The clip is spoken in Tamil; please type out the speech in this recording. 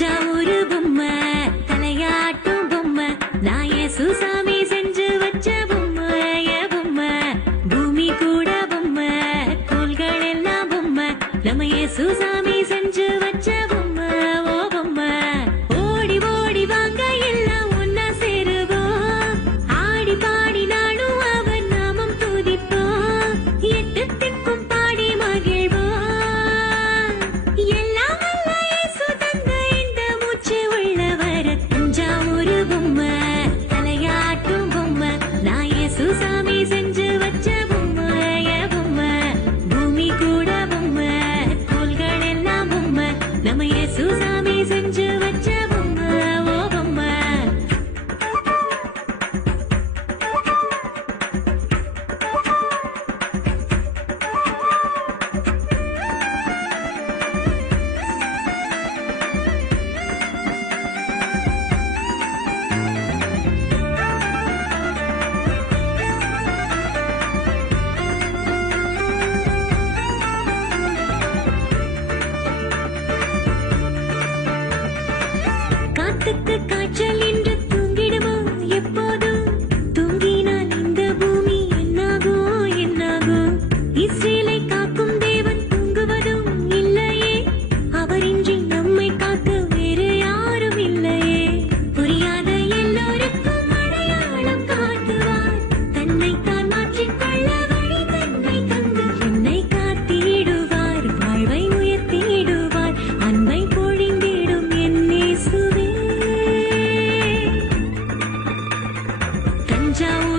தஞ்சாவூர் பொம்மை தலையாட்டும் பொம்மை நான் சுசாமி செஞ்சு வச்ச பொம்மை பொம்மை பூமி கூட பொம்மை கோள்கள் எல்லாம் பொம்மை நம்ம சுசாமி செஞ்சு வச்ச பொம்மை ஓ பொம்மை ஓடி ஓடி வாங்க எல்லாம் ஒன்னா சேருவோம் ஆடி பாடி நானும் அவன் நாமம் துதிப்போம் எட்டு திக்கும் பாடி மகிழ்வோம் சுசாமி செஞ்சு வச்ச பொம்மை பொம்மை பூமி கூட பொம்மை கோள்கள் எல்லாம் பொம்மை நம்ம சுசாமி செஞ்சு வச்ச பொம்மை ஓ பொம்மை காய்ச்சல் என்று தூங்கிடுமோ எப்போதும் தூங்கினால் இந்த பூமி என்னாகும் என்னாகும் இஸ்ரேலை காக்கும் தேவன் தூங்குவதும் இல்லையே அவரின்றி நம்மை காக்க வேறு யாரும் இல்லையே புரியாத எல்லோருக்கும் அடையாளம் காட்டுவார் தன்னை தான் மாற்றிக்கொள்ள வழி தன்னை தந்து என்னை காத்திடுவார் வாழ்வை உயர்த்திடுவார் அன்பை பொழிந்திடும் என் இயேசுவே தஞ்சாவூர்